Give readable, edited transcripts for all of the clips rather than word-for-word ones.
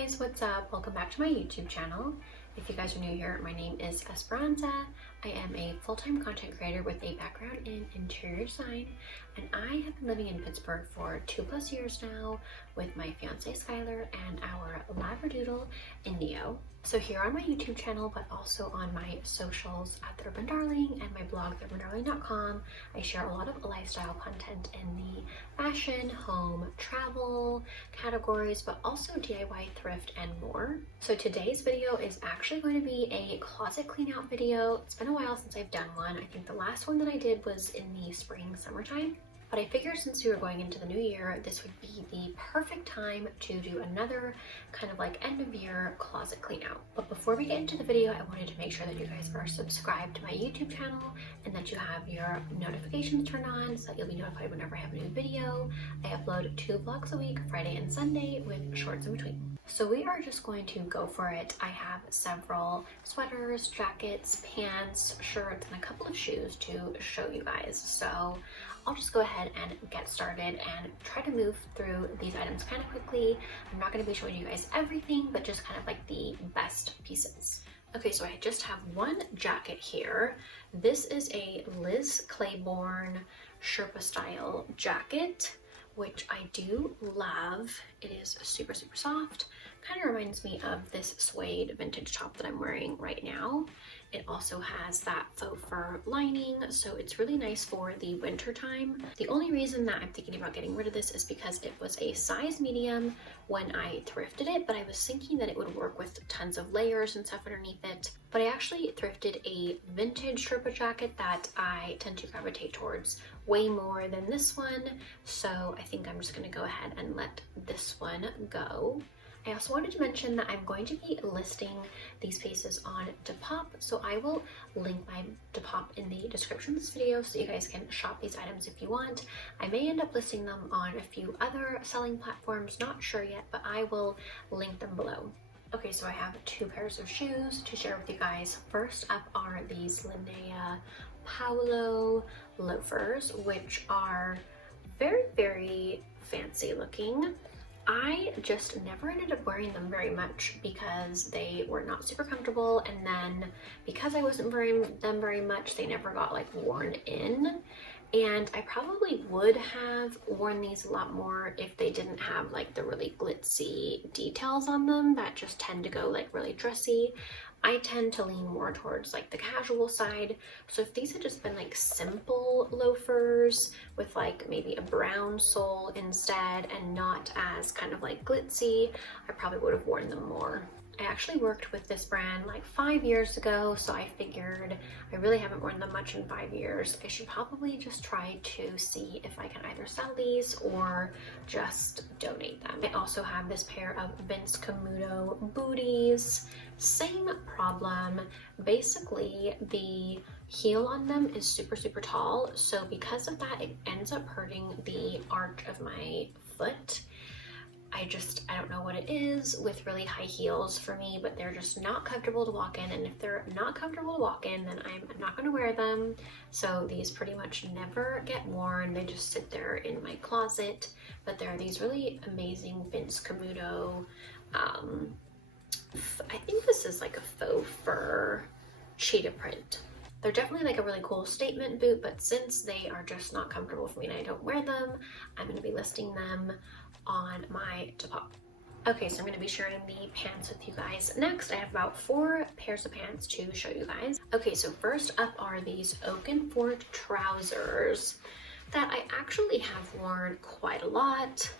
guys, what's up? Welcome back to my YouTube channel. If you guys are new here, my name is Esperanza. I am a full-time content creator with a background in interior design, and I have been living in Pittsburgh for 2+ years now with my fiance Skylar and our Labradoodle Indio. So here on my YouTube channel, but also on my socials at The Urban Darling and my blog, theurbandarling.com, I share a lot of lifestyle content in the fashion, home, travel categories, but also DIY, thrift, and more. So today's video is actually going to be a closet clean out video. It's been a while since I've done one. I think the last one that I did was in the summertime. But I figured since we were going into the new year, this would be the perfect time to do another kind of like end of year closet clean out. But before we get into the video, I wanted to make sure that you guys are subscribed to my YouTube channel and that you have your notifications turned on so that you'll be notified whenever I have a new video. I upload 2 vlogs a week, Friday and Sunday, with shorts in between. So we are just going to go for it. I have several sweaters, jackets, pants, shirts, and a couple of shoes to show you guys. So I'll just go ahead and get started and try to move through these items kind of quickly. I'm not going to be showing you guys everything, but just kind of like the best pieces. Okay, so I just have one jacket here. This is a Liz Claiborne Sherpa style jacket, which I do love. It is super soft. Kind of reminds me of this suede vintage top that I'm wearing right now. It also has that faux fur lining, so it's really nice for the winter time. The only reason that I'm thinking about getting rid of this is because it was a size medium when I thrifted it, but I was thinking that it would work with tons of layers and stuff underneath it. But I actually thrifted a vintage Sherpa jacket that I tend to gravitate towards way more than this one, so I think I'm just gonna go ahead and let this one go. I also wanted to mention that I'm going to be listing these pieces on Depop, so I will link my Depop in the description of this video so you guys can shop these items if you want. I may end up listing them on a few other selling platforms, not sure yet, but I will link them below. Okay, so I have 2 pairs of shoes to share with you guys. First up are these Linnea Paolo loafers, which are very fancy looking. I just never ended up wearing them very much because they were not super comfortable, and then because I wasn't wearing them very much, they never got like worn in. And I probably would have worn these a lot more if they didn't have like the really glitzy details on them that just tend to go like really dressy. I tend to lean more towards like the casual side, so if these had just been like simple loafers with like maybe a brown sole instead and not as kind of like glitzy, I probably would have worn them more. I actually worked with this brand like 5 years ago, so I figured I really haven't worn them much in 5 years. I should probably just try to see if I can either sell these or just donate them. I also have this pair of Vince Camuto booties. Same problem. Basically, the heel on them is super tall, so because of that, it ends up hurting the arch of my foot. I don't know what it is with really high heels for me, but they're just not comfortable to walk in, and if they're not comfortable to walk in, then I'm not going to wear them. So these pretty much never get worn. They just sit there in my closet, but there are these really amazing Vince Camuto, I think this is like a faux fur cheetah print. They're definitely like a really cool statement boot, but since they are just not comfortable for me and I don't wear them, I'm going to be listing them on my Depop. Okay, so I'm going to be sharing the pants with you guys next. I have about 4 pairs of pants to show you guys. Okay, so first up are these Oakenford trousers that I actually have worn quite a lot.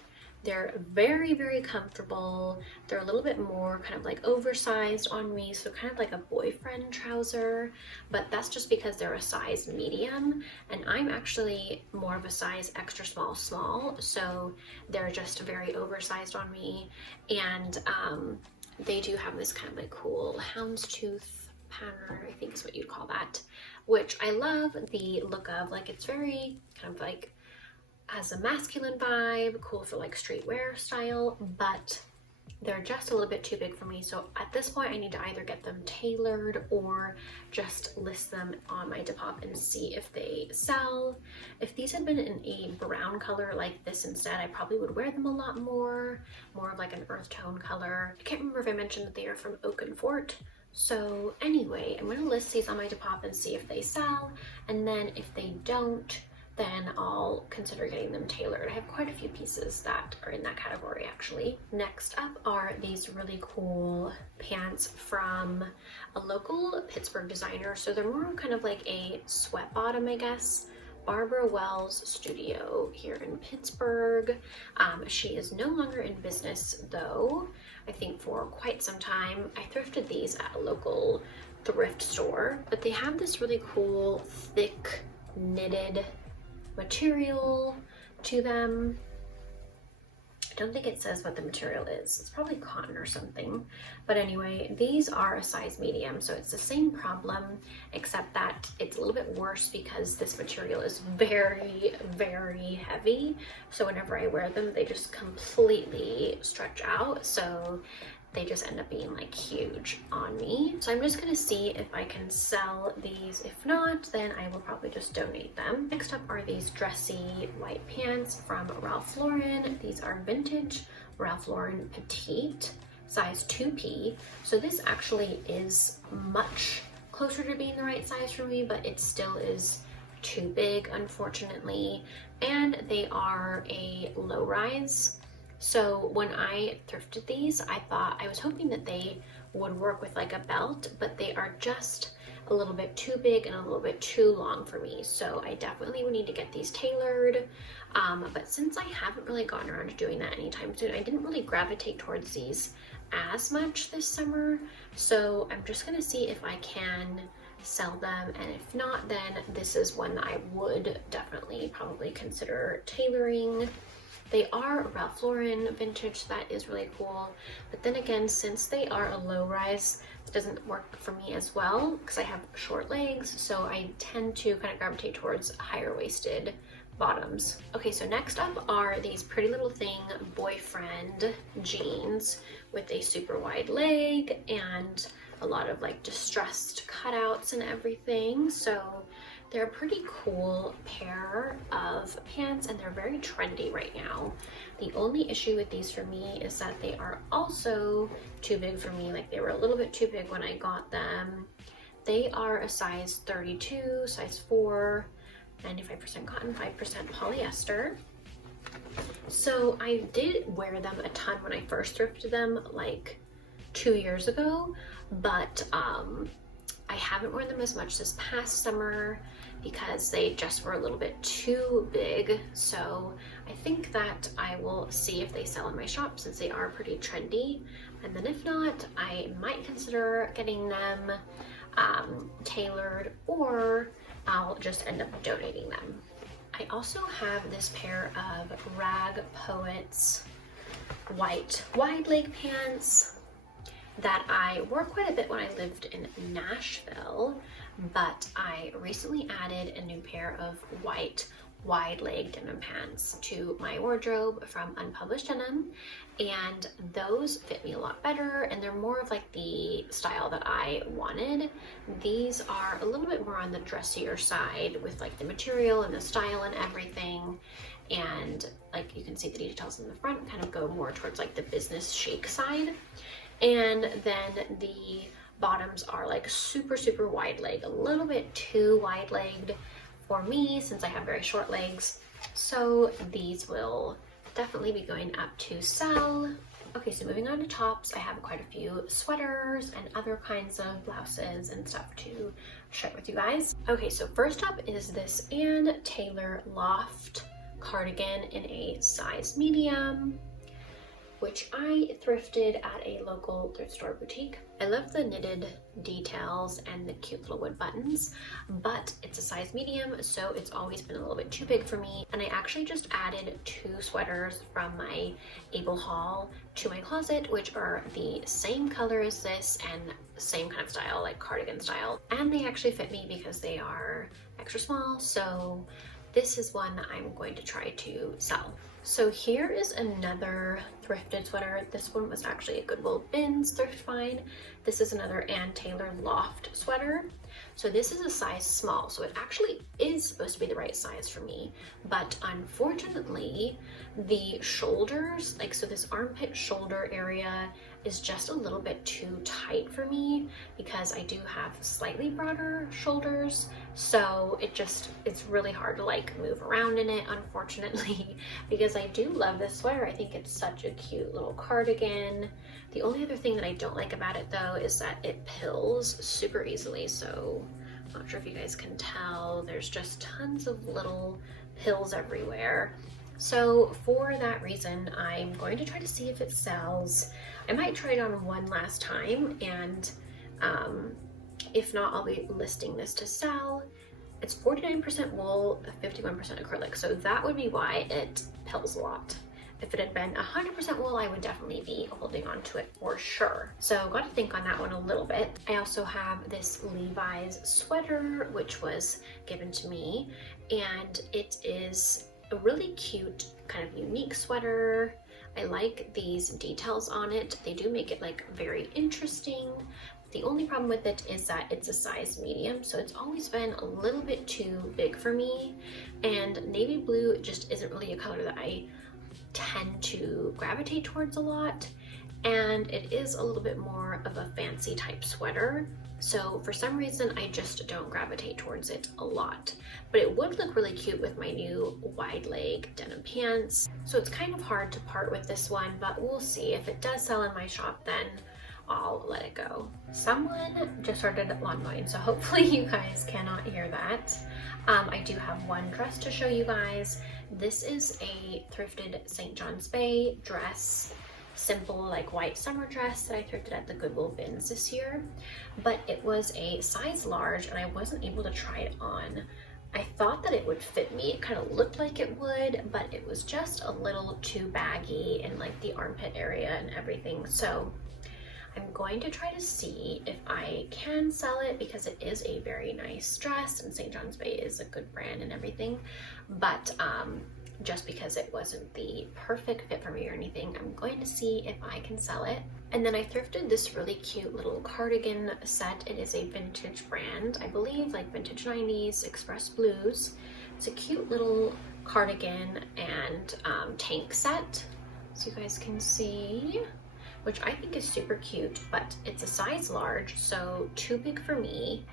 They're very comfortable. They're a little bit more kind of like oversized on me, so kind of like a boyfriend trouser, but that's just because they're a size medium, and I'm actually more of a size extra small, so they're just very oversized on me. And they do have this kind of like cool houndstooth pattern, I think is what you'd call that, which I love the look of. Like, it's very kind of like has a masculine vibe, cool for like streetwear style, but they're just a little bit too big for me. So at this point I need to either get them tailored or just list them on my depop and see if they sell. If these had been in a brown color like this instead, I probably would wear them a lot more of like an earth tone color. I can't remember if I mentioned that they are from Oak and Fort. So anyway, I'm gonna list these on my depop and see if they sell, and then if they don't, then I'll consider getting them tailored. I have quite a few pieces that are in that category actually. Next up are these really cool pants from a local Pittsburgh designer. So they're more kind of like a sweat bottom, I guess. Barbara Wells Studio here in Pittsburgh. She is no longer in business though, I think for quite some time. I thrifted these at a local thrift store, but they have this really cool thick knitted material to them. I don't think it says what the material is. It's probably cotton or something. But anyway, these are a size medium, so it's the same problem, except that it's a little bit worse because this material is very, very heavy. So whenever I wear them, they just completely stretch out. So they just end up being like huge on me. So I'm just gonna see if I can sell these. If not, then I will probably just donate them. Next up are these dressy white pants from Ralph Lauren. These are vintage Ralph Lauren petite, size 2P. So this actually is much closer to being the right size for me, but it still is too big, unfortunately. And they are a low rise. So when I thrifted these, I was hoping that they would work with like a belt, but they are just a little bit too big and a little bit too long for me. So I definitely would need to get these tailored. But since I haven't really gotten around to doing that anytime soon, I didn't really gravitate towards these as much this summer. So I'm just gonna see if I can sell them, and if not, then this is one that I would definitely probably consider tailoring. They are Ralph Lauren vintage, that is really cool. But then again, since they are a low rise, it doesn't work for me as well because I have short legs, so I tend to kind of gravitate towards higher waisted bottoms. Okay, so next up are these Pretty Little Thing boyfriend jeans with a super wide leg and a lot of like distressed cutouts and everything. So they're a pretty cool pair of pants and they're very trendy right now. The only issue with these for me is that they are also too big for me. Like they were a little bit too big when I got them. They are a size 32, size 4, 95% cotton, 5% polyester. So I did wear them a ton when I first thrifted them like 2 years ago, but I haven't worn them as much this past summer because they just were a little bit too big. So I think that I will see if they sell in my shop since they are pretty trendy. And then if not, I might consider getting them tailored, or I'll just end up donating them. I also have this pair of Rag Poets white wide leg pants that I wore quite a bit when I lived in Nashville, but I recently added a new pair of white wide leg denim pants to my wardrobe from Unpublished Denim, and those fit me a lot better and they're more of like the style that I wanted. These are a little bit more on the dressier side with like the material and the style and everything, and like you can see the details in the front kind of go more towards like the business chic side. And then the bottoms are like super, super wide leg, a little bit too wide legged for me since I have very short legs. So these will definitely be going up to sell. Okay, so moving on to tops, I have quite a few sweaters and other kinds of blouses and stuff to share with you guys. Okay, so first up is this Ann Taylor Loft cardigan in a size medium, which I thrifted at a local thrift store boutique. I love the knitted details and the cute little wood buttons, but it's a size medium, so it's always been a little bit too big for me. And I actually just added 2 sweaters from my Able haul to my closet, which are the same color as this and same kind of style, like cardigan style. And they actually fit me because they are extra small, so this is one that I'm going to try to sell. So here is another thrifted sweater. This one was actually a Goodwill Bins thrift find. This is another Ann Taylor Loft sweater. So this is a size small, so it actually is supposed to be the right size for me, but unfortunately the shoulders, like, so this armpit shoulder area is just a little bit too tight for me because I do have slightly broader shoulders, so it's really hard to like move around in it, unfortunately, because I do love this sweater. I think it's such a cute little cardigan. The only other thing that I don't like about it though is that it pills super easily, so I'm not sure if you guys can tell, there's just tons of little pills everywhere. So for that reason, I'm going to try to see if it sells. I might try it on one last time, and if not, I'll be listing this to sell. It's 49% wool, 51% acrylic, so that would be why it pills a lot. If it had been 100% wool, I would definitely be holding on to it for sure. So got to think on that one a little bit. I also have this Levi's sweater, which was given to me, and it is a really cute, kind of unique sweater. I like these details on it. They do make it like very interesting. The only problem with it is that it's a size medium, so it's always been a little bit too big for me, and navy blue just isn't really a color that I tend to gravitate towards a lot, and it is a little bit more of a fancy type sweater, so for some reason I just don't gravitate towards it a lot. But it would look really cute with my new wide leg denim pants, so it's kind of hard to part with this one, but we'll see. If it does sell in my shop, then I'll let it go. Someone just started lawn mowing, so hopefully you guys cannot hear that. I do have one dress to show you guys. This is a thrifted St. John's Bay dress, simple like white summer dress that I thrifted at the Goodwill Bins this year, but it was a size large and I wasn't able to try it on. I thought that it would fit me. It kind of looked like it would, but it was just a little too baggy in like the armpit area and everything. So I'm going to try to see if I can sell it because it is a very nice dress and St. John's Bay is a good brand and everything, but just because it wasn't the perfect fit for me or anything, I'm going to see if I can sell it. And then I thrifted this really cute little cardigan set. It is a vintage brand, I believe, like vintage 90s Express Blues. It's a cute little cardigan and tank set, so you guys can see, which I think is super cute, but it's a size large, so too big for me.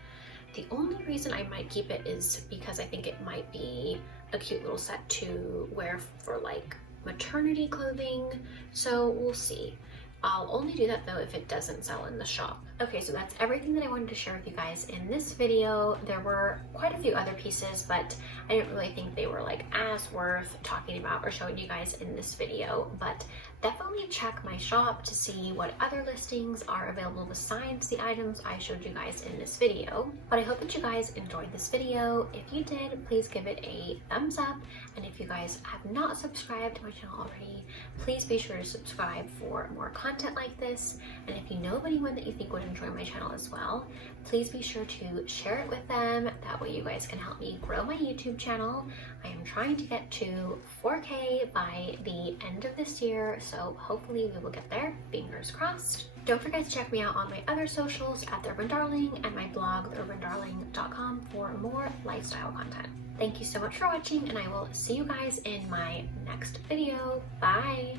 The only reason I might keep it is because I think it might be a cute little set to wear for like maternity clothing, so we'll see. I'll only do that though if it doesn't sell in the shop. Okay, so that's everything that I wanted to share with you guys in this video. There were quite a few other pieces, but I didn't really think they were like as worth talking about or showing you guys in this video, but definitely check my shop to see what other listings are available besides the items I showed you guys in this video. But I hope that you guys enjoyed this video. If you did, please give it a thumbs up, and if you guys have not subscribed to my channel already, please be sure to subscribe for more content like this. And if you know of anyone that you think would enjoy my channel as well, please be sure to share it with them. That way you guys can help me grow my YouTube channel. I am trying to get to 4K by the end of this year, so hopefully we will get there, fingers crossed. Don't forget to check me out on my other socials at The Urban Darling and my blog, theurbandarling.com, for more lifestyle content. Thank you so much for watching, and I will see you guys in my next video. Bye!